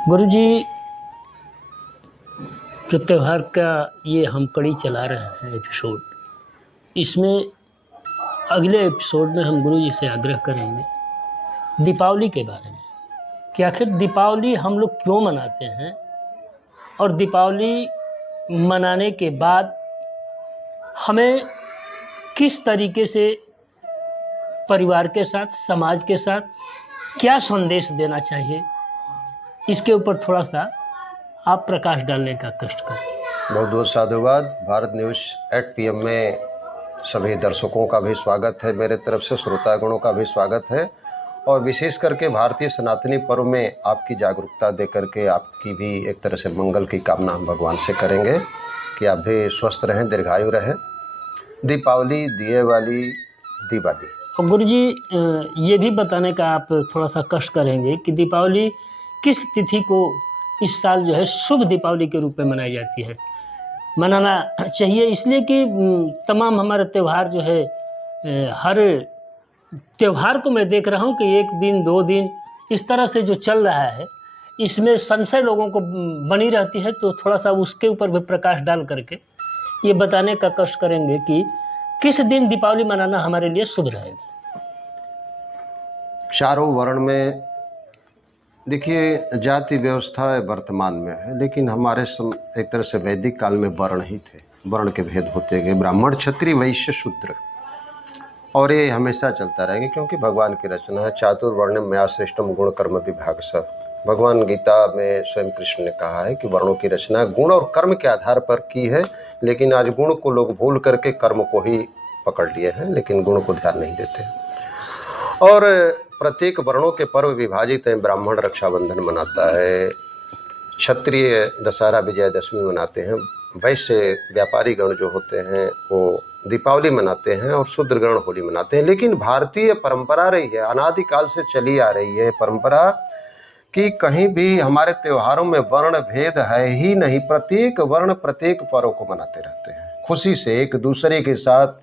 गुरुजी, जो त्यौहार का ये हम कड़ी चला रहे हैं एपिसोड, इसमें अगले एपिसोड में हम गुरुजी से आग्रह करेंगे दीपावली के बारे में कि आखिर दीपावली हम लोग क्यों मनाते हैं और दीपावली मनाने के बाद हमें किस तरीके से परिवार के साथ, समाज के साथ क्या संदेश देना चाहिए, इसके ऊपर थोड़ा सा आप प्रकाश डालने का कष्ट करें। बहुत बहुत साधुवाद। भारत न्यूज़ 8 PM में सभी दर्शकों का भी स्वागत है, मेरे तरफ से श्रोतागणों का भी स्वागत है। और विशेष करके भारतीय सनातनी पर्व में आपकी जागरूकता दे करके आपकी भी एक तरह से मंगल की कामना हम भगवान से करेंगे कि आप भी स्वस्थ रहें, दीर्घायु रहें। दीपावली, दिए वाली दिवाली। और गुरुजी, ये भी बताने का आप थोड़ा सा कष्ट करेंगे कि दीपावली किस तिथि को इस साल जो है शुभ दीपावली के रूप में मनाई जाती है। मनाना चाहिए इसलिए कि तमाम हमारे त्यौहार जो है, हर त्यौहार को मैं देख रहा हूँ कि एक दिन, 2 दिन इस तरह से जो चल रहा है, इसमें संशय लोगों को बनी रहती है। तो थोड़ा सा उसके ऊपर भी प्रकाश डाल करके ये बताने का कष्ट करेंगे कि किस दिन दीपावली मनाना हमारे लिए शुभ रहेगा। चारों वर्ण में देखिए, जाति व्यवस्था वर्तमान में है, लेकिन हमारे एक तरह से वैदिक काल में वर्ण ही थे। वर्ण के भेद होते गए, ब्राह्मण, क्षत्रिय, वैश्य, शूद्र, और ये हमेशा चलता रहेगा क्योंकि भगवान की रचना है। चातुर्वर्ण्यम मया सृष्टम गुण कर्म विभाग स। भगवान गीता में स्वयं कृष्ण ने कहा है कि वर्णों की रचना गुण और कर्म के आधार पर की है, लेकिन आज गुण को लोग भूल करके कर्म को ही पकड़ लिए हैं, लेकिन गुण को ध्यान नहीं देते। और प्रत्येक वर्णों के पर्व विभाजित हैं। ब्राह्मण रक्षाबंधन मनाता है, क्षत्रिय दशहरा विजयदशमी मनाते हैं, वैश्य व्यापारी गण जो होते हैं वो दीपावली मनाते हैं, और शूद्रगण होली मनाते हैं। लेकिन भारतीय परंपरा रही है, अनादिकाल से चली आ रही है परंपरा कि कहीं भी हमारे त्योहारों में वर्ण भेद है ही नहीं। प्रत्येक वर्ण प्रत्येक पर्व को मनाते रहते हैं, खुशी से एक दूसरे के साथ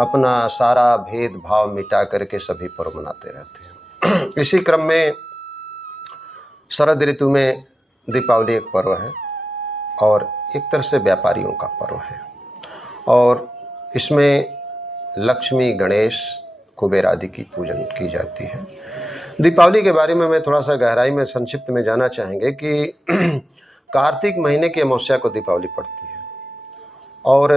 अपना सारा भेदभाव मिटा करके सभी पर्व मनाते रहते हैं। इसी क्रम में शरद ऋतु में दीपावली एक पर्व है और एक तरह से व्यापारियों का पर्व है, और इसमें लक्ष्मी, गणेश, कुबेर आदि की पूजन की जाती है। दीपावली के बारे में मैं थोड़ा सा गहराई में संक्षिप्त में जाना चाहेंगे कि कार्तिक महीने की अमावस्या को दीपावली पड़ती है। और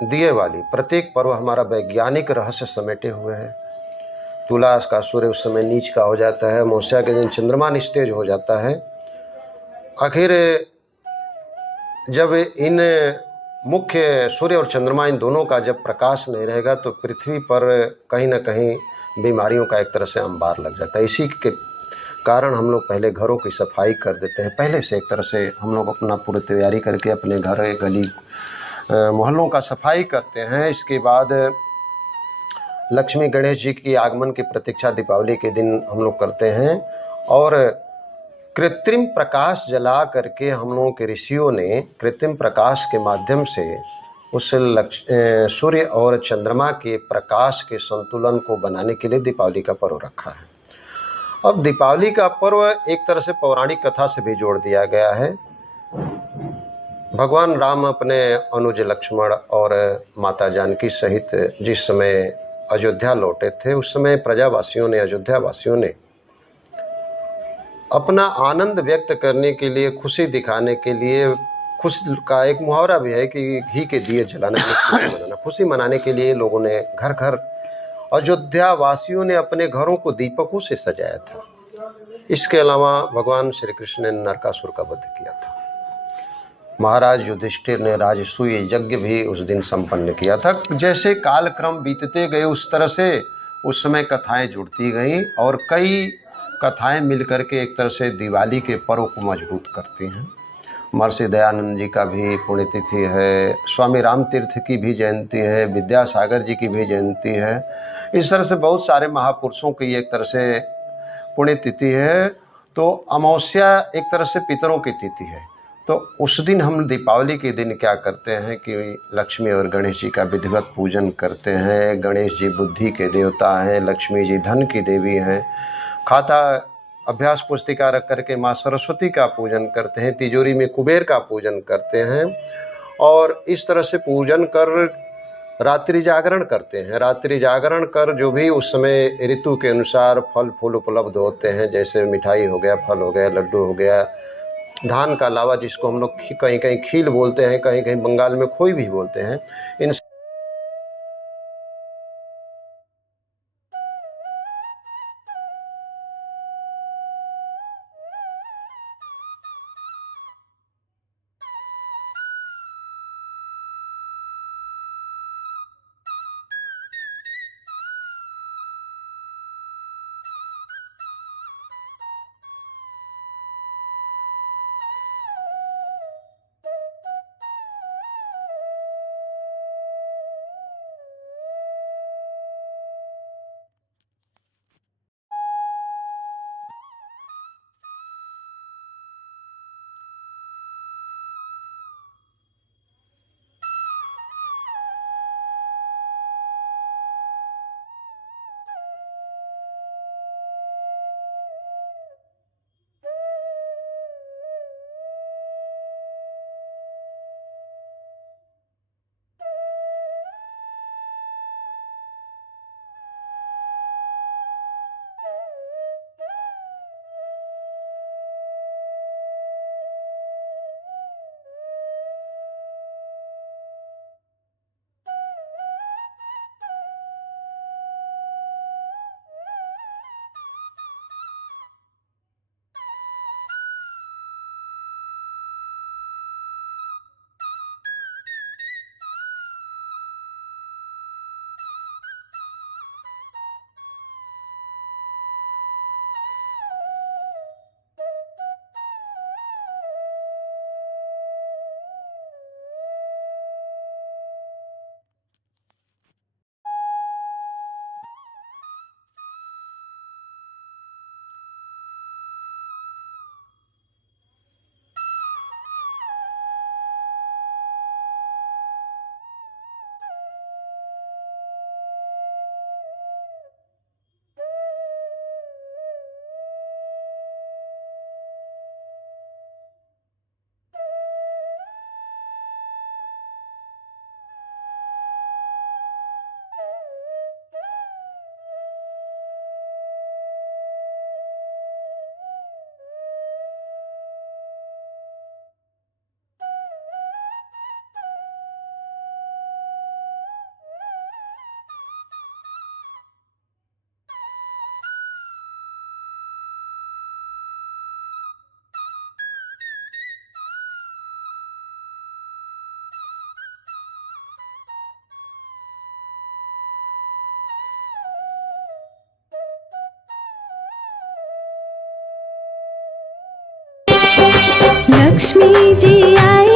दिए वाली प्रत्येक पर्व हमारा वैज्ञानिक रहस्य समेटे हुए है। तुला का सूर्य उस समय नीच का हो जाता है, अमावस्या के दिन चंद्रमा निस्तेज हो जाता है। आखिर जब इन मुख्य सूर्य और चंद्रमा, इन दोनों का जब प्रकाश नहीं रहेगा तो पृथ्वी पर कहीं ना कहीं बीमारियों का एक तरह से अंबार लग जाता है। इसी के कारण हम लोग पहले घरों की सफाई कर देते हैं। पहले से एक तरह से हम लोग अपना पूरी तैयारी करके अपने घर, गली, मोहल्लों का सफाई करते हैं। इसके बाद लक्ष्मी गणेश जी की आगमन की प्रतीक्षा दीपावली के दिन हम लोग करते हैं, और कृत्रिम प्रकाश जला करके हम लोगों के ऋषियों ने कृत्रिम प्रकाश के माध्यम से उस सूर्य और चंद्रमा के प्रकाश के संतुलन को बनाने के लिए दीपावली का पर्व रखा है। अब दीपावली का पर्व एक तरह से पौराणिक कथा से भी जोड़ दिया गया है। भगवान राम अपने अनुज लक्ष्मण और माता जानकी सहित जिस समय अयोध्या लौटे थे, उस समय प्रजावासियों ने, अयोध्या वासियों ने अपना आनंद व्यक्त करने के लिए, खुशी दिखाने के लिए, खुशी का एक मुहावरा भी है कि घी के दिए जलाना, खुशी मनाना। खुशी मनाने के लिए लोगों ने घर घर, अयोध्या वासियों ने अपने घरों को दीपकों से सजाया था। इसके अलावा भगवान श्री कृष्ण ने नरकासुर का वध किया था। महाराज युधिष्ठिर ने राजसूय यज्ञ भी उस दिन संपन्न किया था। जैसे कालक्रम बीतते गए उस तरह से उस समय कथाएं जुड़ती गईं, और कई कथाएं मिलकर के एक तरह से दिवाली के पर्व को मजबूत करती हैं। महर्षि दयानंद जी का भी पुण्यतिथि है, स्वामी राम तीर्थ की भी जयंती है, विद्यासागर जी की भी जयंती है। इस तरह से बहुत सारे महापुरुषों की एक तरह से पुण्यतिथि है। तो अमावस्या एक तरह से पितरों की तिथि है। तो उस दिन हम दीपावली के दिन क्या करते हैं कि लक्ष्मी और गणेश जी का विधिवत पूजन करते हैं। गणेश जी बुद्धि के देवता हैं, लक्ष्मी जी धन की देवी हैं। खाता अभ्यास पुस्तिका रख करके माँ सरस्वती का पूजन करते हैं, तिजोरी में कुबेर का पूजन करते हैं और इस तरह से पूजन कर रात्रि जागरण करते हैं। रात्रि जागरण कर जो भी उस समय ऋतु के अनुसार फल फूल उपलब्ध होते हैं, जैसे मिठाई हो गया, फल हो गया, लड्डू हो गया, धान का लावा जिसको हम लोग कहीं कहीं खील बोलते हैं, कहीं कहीं बंगाल में खोई भी बोलते हैं, इन लक्ष्मी जी आए